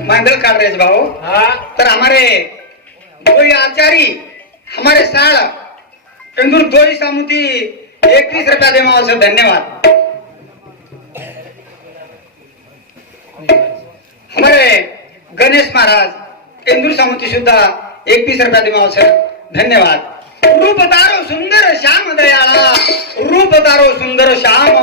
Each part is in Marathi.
मांदल काढ रहे भाऊ. હા तर हमारे कोई आचार्य हमारे साल इंदूर दोई सामुती एकवीस रुपया दे मावस धन्यवाद. हमारे गणेश महाराज इंदूर सामुती सुद्धा एकवीस रुपया दे मावस धन्यवाद. रूप तारो सुंदर श्याम दयाळा। रूप तारो सुंदर श्याम।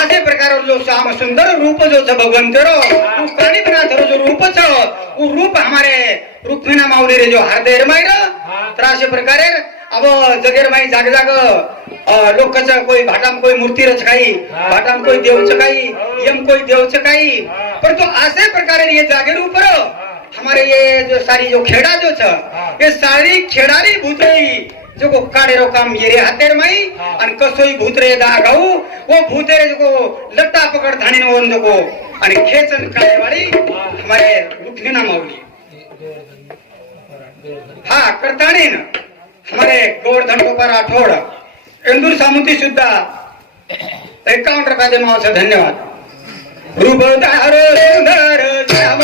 असे प्रकार जो श्याम सुंदर रूप जो छ भगवंत रो उ प्राणी बना थरो जो रूप छ उ रूप हमारे रुक्मिणा माऊली रे जो हरदेर माई र। प्रकारे अब जगेर माई जाग जाग लोकच कोई भाटाम कोई मूर्ती रच काही भाटाम कोई देवच काही यम कोई देवच काही पर तो असे प्रकारे ये जागेर ऊपर हमारे ये जो सारी जो खेड़ा जो छ ये सारी खेडारी भूतरी जो को काढे रो काम ये रे हातेर माई आणि कसोई भूतरे दा गाऊ वो भूतेरे जो को लट्टा पकड धाणीन वोन जो को आणि खेचन काढे वाली हमारे रुक्मिणा माऊली। हा करताणीन हमारे गोवर्धन गोपाल राठोड। इंदूर सामुती सुद्धा एकावन्न रुपया दे मावस धन्यवाद। रूप तारो सुंदर श्याम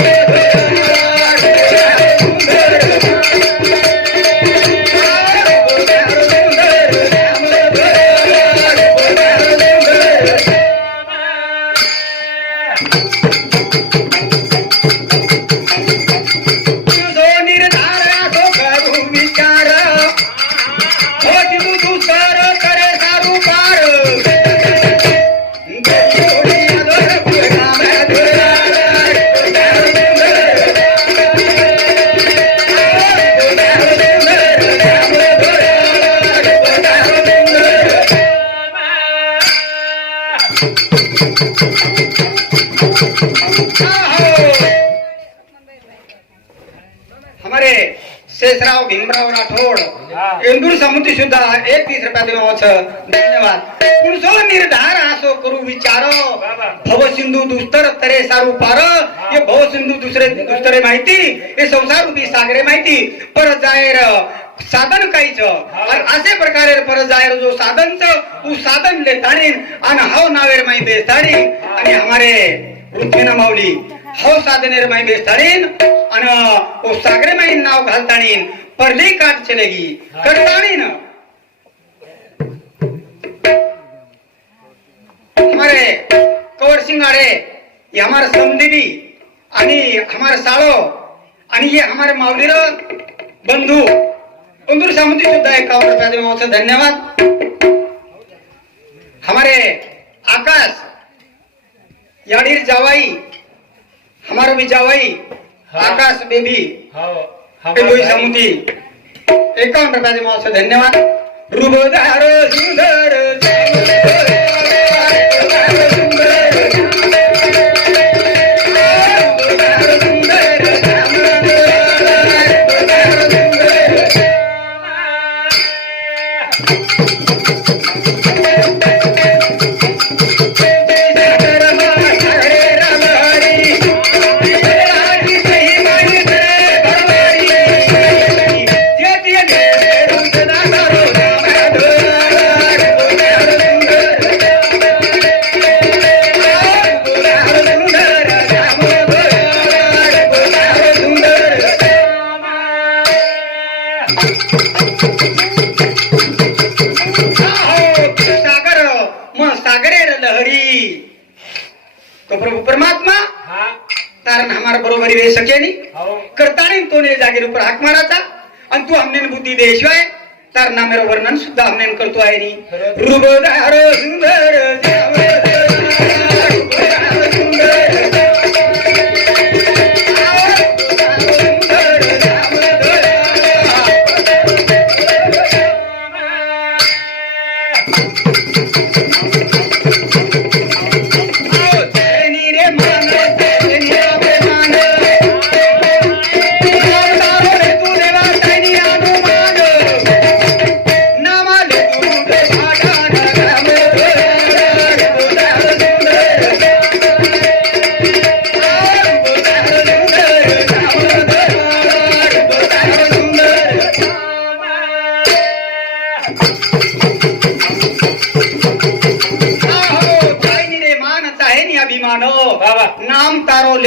हमारे शेषराव भीमराव राठोड। इंदूर समुद्री सुद्धा एकवीस रुपया देवाच धन्यवाद। पुरुषो निर्धार आसो करू विचारो। भव सिंधू दुस्तर तरे सारू पार। हे। भव सिंधू दुसरे दुसरे माहिती हे संसार रूपी सागरे माहिती। पर जायर साधन काहीच आणि असे प्रकारे पर जायर जो साधन उ साधन ले ताणीन आणि हाव नावेर माही बेस्ताडी। आणि हमारे पृथ्वीना माऊली। हो साधनेर माई बेस्ताडीन आणि ओ सागरे माई नाव घालताणीन परली काट चलेगी करताणीन हमारे कवर सिंगाड़े ये हमारे समदेवी आणि हमारे साळो आणि ये हमारे माऊलीर बंधू. इंदूर सामंती सुद्धा एकावन रुपया महोत्सव धन्यवाद. हमारे आकाश याडीर जावाई हमारा भी जावाई हाँ। आकाश बेबी समुद्री एकावन्न दे महोत्सव धन्यवाद। रुबदार सुंदर करताने तो ने जागेर ऊपर हाक माराचा आणि तू हमने बुद्धी देशिवाय तार ना मेरा वर्णन सुद्धा हमने करतो आहे नी. रुबदार सुंदर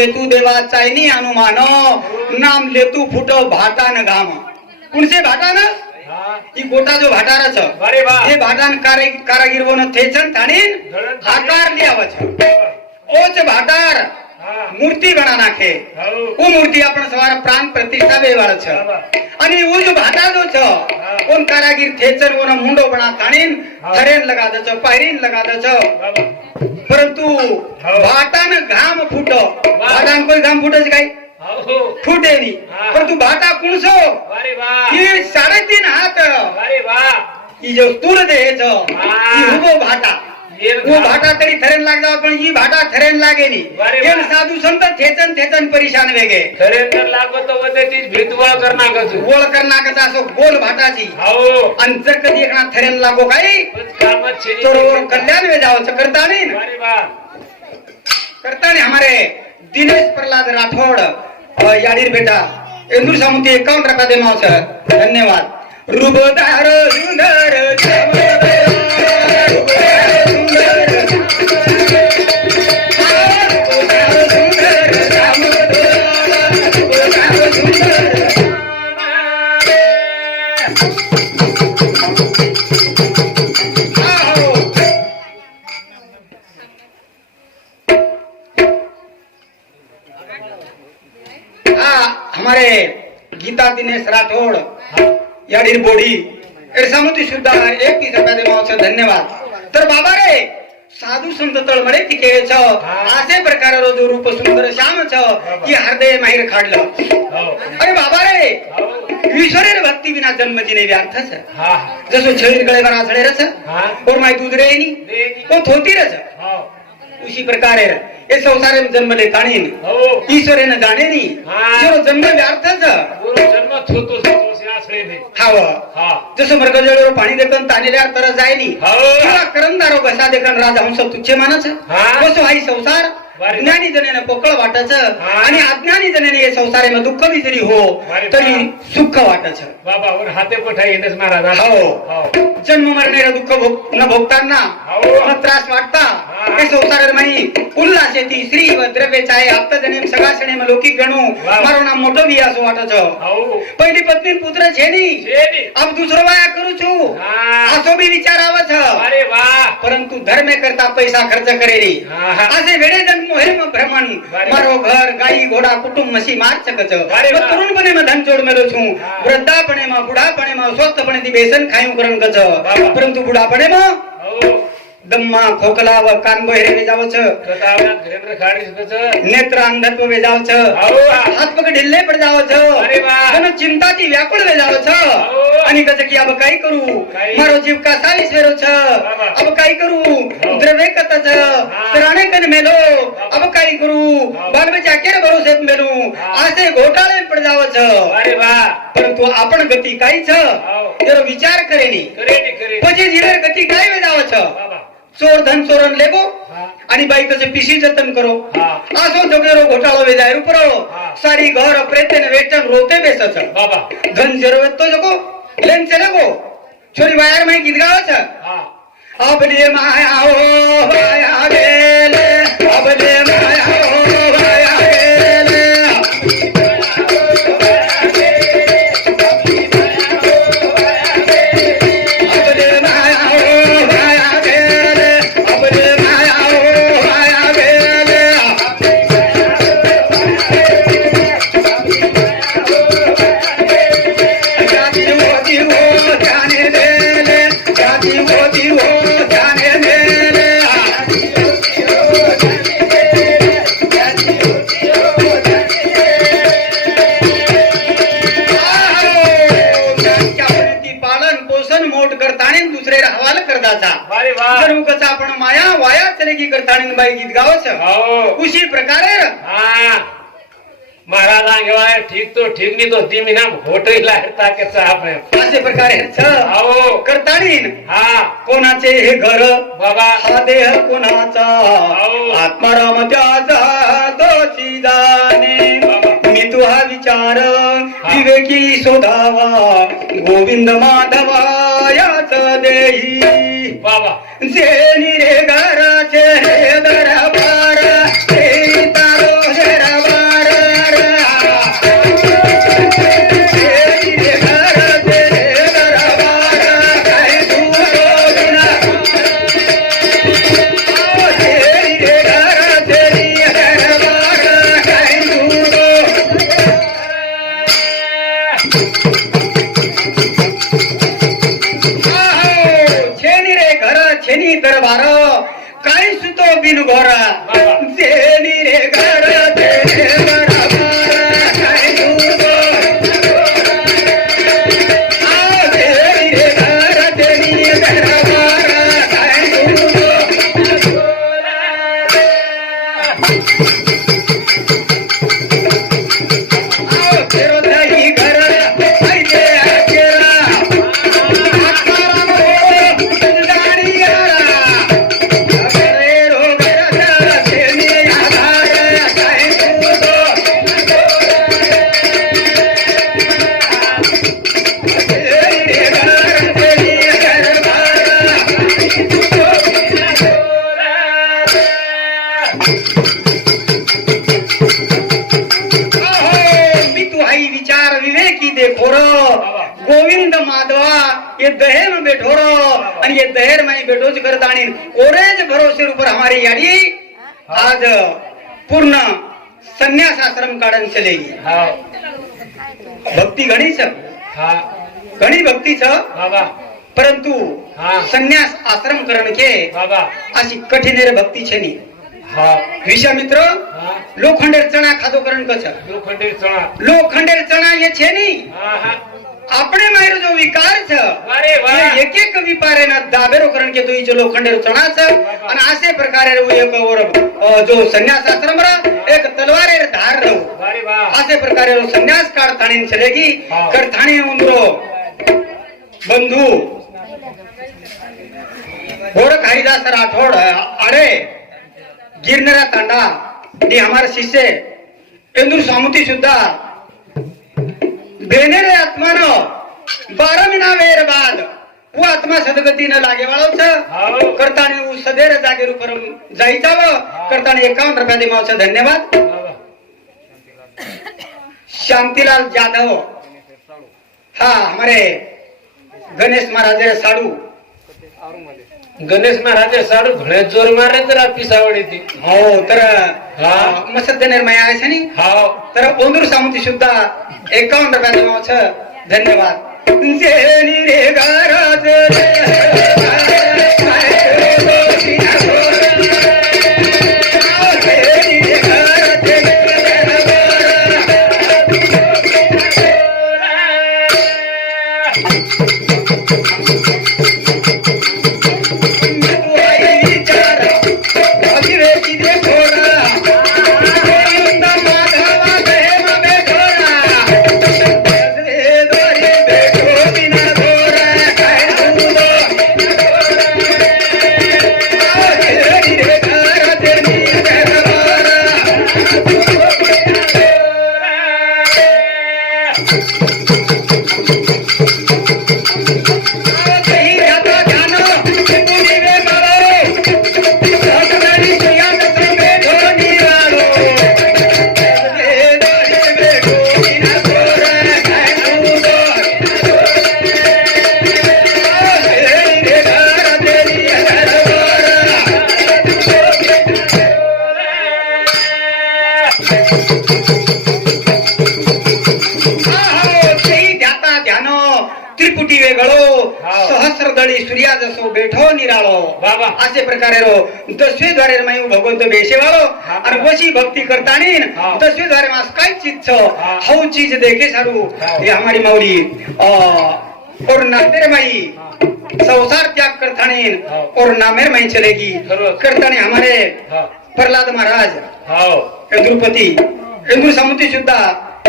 लेतू देवा चायनी अनुमान नाम लेतू फुटो भाटान घाम. कुणसे भाटान? हा. ही गोटा जो भाटारच. वा. हे भाटान कारे कारागीर वन थेचन थाणीन धडण आकार लियावच ओच भाटार. हा. मूर्ति गणा नाखे. हो. वो मूर्ति आपण सवार प्राण प्रतिष्ठा वेवाळ छ. आणि वो. जो भाटा जो छ कोण कारागीर थेचन कोण मुंडो बना थाणीन हा. थरेन दच दच परंतु. भाटान घाम फुट. भाटान कोई घाम फुटच काय? हो. फुटे नी. परंतु भाटा कुणसो ही साडेतीन हात. ही जो स्थूल देह हा. ही येर वो. भाटा तरी थरेन लाग जाव पण ही भाटा थरेन लागे नी अरे वा. एन साधू संत थेचन थेचन परेशान वेगे. खरेंदर लागत होते तीच भीतवळ करणार तू गोल करनाकचा असो गोल भाटाची हो. आणि जर कधी एका थरेन लागो तर वर कल्याण वे जावचं करता नाही करता नहीं हमारे. दिनेश प्रहलाद राठौड़ याडीर बेटा. इंदुर सामुती एकाउंट रखा दे माओ सर. धन्यवाद. रुबदार सुंदर याडीर बोडी. एरसामती सुद्धा एक दे मावचं धन्यवाद. तर बाबा रे साधू संत तळमळे तिके छ असे प्रकार जो रूप सुंदर श्याम छ की हृदय माहीर खाडलं. हो. अरे बाबा रे हो. ईश्वरेर भक्ती विना जन्म जिने व्यर्थच हा जसो छळीर गळे बना छळे हा. और माई दूध रे नी. तो थोती रच हो. उसी प्रकार है। ये संसारे में जन्म ले ताणीन हो। ईश्वरे न जाणे नी हा. जो जन्म व्यर्थच पूर्ण जन्म नाही हा। जसं मृगजळीवर पाणी देखन तानेल्या तर जायनी हो। किंवा करंदारो घसा देखन राजा हंस तुच्छे मानच हा. कसो हाई संसार. ज्ञानी जनेने पोकळ वाटच हा. आणि अज्ञानी जनेने हे संसारेमध्ये दुःख बी जरी हो तरी. सुख वाटच बाबा हाते पठा येणच महाराज। हो. ಜನ್ಮ ಮರಣೆಯ ದುಃಖ ಭೋಗ್ತಾನ್ನ ತ್ರಾಸ ಮಾಡ್ತಾ સંસાર પરંતુ ધર્મે કરતા પૈસા ખર્ચ કરેલી. આજે વેડે જન્મ મોહેમ ભ્રમણ. મારો ઘર ગાય ઘોડા કુટુંબ મસી માર છે. તરુણ બને માં ધન જોડ મેળો છું. વૃદ્ધાપણે માં બુઢાપણે માં સ્વસ્થપણે થી બેસન ખાયું કરણ કચો परंतु बुढापणे मग? हो. दम्मा खोकला व कान बहिरे जावच घरेंद्र खाडी नेत्र अंधत्व वे जावच. हात पकड ढिल्ले पर जावच. अरे चिंता ती व्याकुल वे जावच. आणि कस की अब काय करू? मारो जीव का सालिस वेरो छ अब काय करू? द्रवे कत छ कन मेलो? अब काय करू? बाल बचा केर भरोसे मेलू. आसे घोटाळे पड जावच. अरे वा. परंतु आपण गती काय छ तेरो विचार करेनी करेनी करेनी. पजे जिरे गती काय वे जावच? છો અરે વાહ પરંતુ આપણ ગતિ કઈ છે હાઉ. એનો વિચાર કરે ની કરે ની કરે ની. પછી જીરે ગતિ કઈ વેજાવ છો બાબા ચોર ધન ચોરન લેવો હા आणि बाई कसे पिशी जतन करो હા असो जगेरो घोटाळो वेजाय उपरो हा. सारी घर प्रेतेन वेचन रोते बेसच બાબા धन जरवत तो जगो लेन चले गो छोरी वायर में गीत गावच હા अबले माया ओ माया गेले आणि दुसरे हवाल करदाचा जणू आपण माया वाया चलेगी करतानी बाई गीत गावच. कुशी प्रकारे महाराजा गेवा ठीक तो ठीक नहीं तो दी मीना होटल लायता के साहब है असे प्रकार है आओ करता नहीं हाँ हा कोणाचे है घर बाबा हा देह आओ आत्मा राम त्याचा दो जाणे मी तू हाँ विचार विवेकी सोधावा गोविंद माधवा याच देही बाबा जेनी रे घर हे दरबार बैठोरो आणि ये दहेर में बैठोच करत आणि ओरेज भरोसे ऊपर हमारी यारी आज पूर्ण संन्यास आश्रम काढन चलेगी હા भक्ती घणी छ હા घणी भक्ती छ બાબા परंतु हा. संन्यास आश्रम करण के બાબા अशी कठीण भक्ती છે ની હા વિશ્વામિત્ર હા લોખંડેર ચણા ખાધો કરણ કછ લોખંડી ચણા લોખંડેર ચણા એ છે ની હા હા આપણે મારો जो विकार छ અરે વાહ हे एक एक विपारे ना दाबेरो करण के तो जो लोखंडेर चणा छ आणि असे प्रकारे वो एक और अ, जो संन्यास आश्रम रा एक तलवारे धार रहो અરે વાહ असे प्रकारे वो संन्यास काळ थाणी चलेगी हा. कर थाणी उंदरो बंधू गोरख हरिदास राठौड़ अरे गिरनेरा तांडा ये हमारे शिष्य इंदुर सामुती सुद्धा बेनेरे आत्मान बारा महिना वेर बाद व आत्मा सदगती न लागे वाळवच करताने सदैर जागे रूपरम जायचावं करताने एकावन्न रुपया दे मावचं धन्यवाद. शांतिलाल जाधव. हाँ हमारे गणेश महाराज साडू. गणेश महाराज साडू घोड्यात जोर मारे तर आपली आवड येते. हो तर हा. मसद निर्मय आहे छे नी? हाव तर ओंदूर सामुती सुद्धा एकावन्न रुपया देवाचं धन्यवाद. जेनी रे घरात त्रिपुटी वेगळो हाव. सहस्रदळी सूर्या जसो बेठो निराळो बाबा. असे प्रकारे रो दसवे द्वारे मायू भगवंत हा. आणि वशी भक्ती करतानी. दसवे द्वारे मास काय चीज हा. हौ चीज देखे सारू. हे हमारी माऊली और नातेरे माई संसार त्याग करतानी. और नामेर माई चलेगी. करतानी हमारे प्रल्हाद महाराज हाव इंद्रुपती इंद्र समुद्री सुद्धा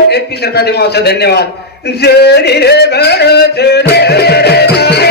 एकवीस रुपया देवाचं धन्यवाद जरी रे घर जरी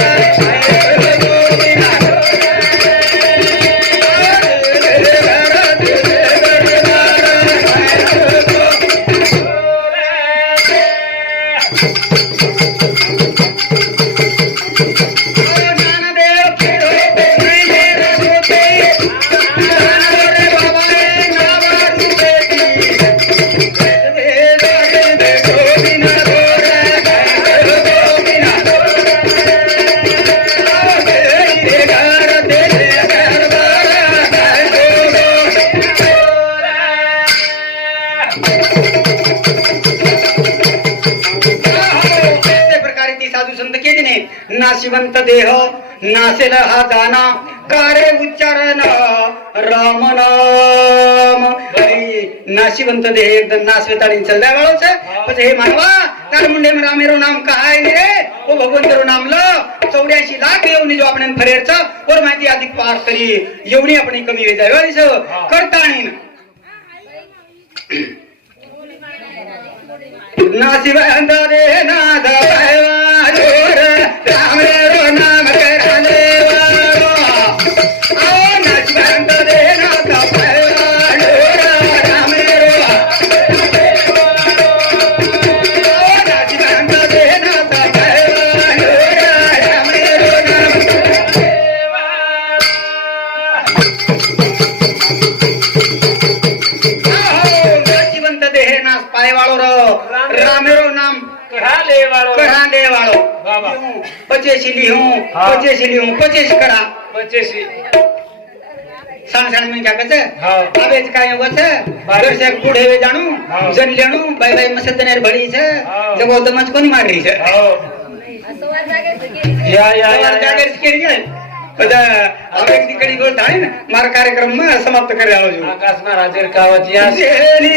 असेल हा दाना. कारे उच्चारण राम नाम. नाशिवंत देह एकदम नाशवेता निचल द्या वाळोच पण हे मानवा तार मुंडे राम नाम काय रे? ओ भगवंत रो नाम लो. चौऱ्याऐंशी लाख येऊन जो आपण फरेरचा. और माहिती अधिक पार करी. एवढी आपण कमी वेळ जाय करता आणि नाशिवंत देह नादा પચેસી લી હું હા. પચેસી લી હું પચેસી કઢા પચેસી સાણ સાણ में क्या कहते હા. आवे ज काय होत બારે. घर से बूढ़े वे जानू હા. जन लेणू बाय बाय मसदनेर भड़ी છે હા. जगो दमच कोनी मार रही છે હાવ યા યા સવાર યા જાગે જ કેરી જાય બધા હવે એક દીકરી ગોળ ધાણી ને મારા કાર્યક્રમમાં સમાપ્ત કરી આવો છું આકાશમાં રાજેર કાવતિયા જેની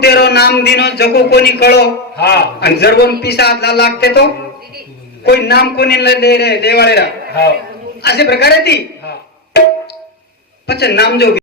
फुगुटेरो नाम दिनो जको कोणी कळो हा आणि जर कोण पिसा हातला लागते तो कोई नाम कोणी न दे रे देवाळेरा हा असे प्रकारे ती हा पच नाम जो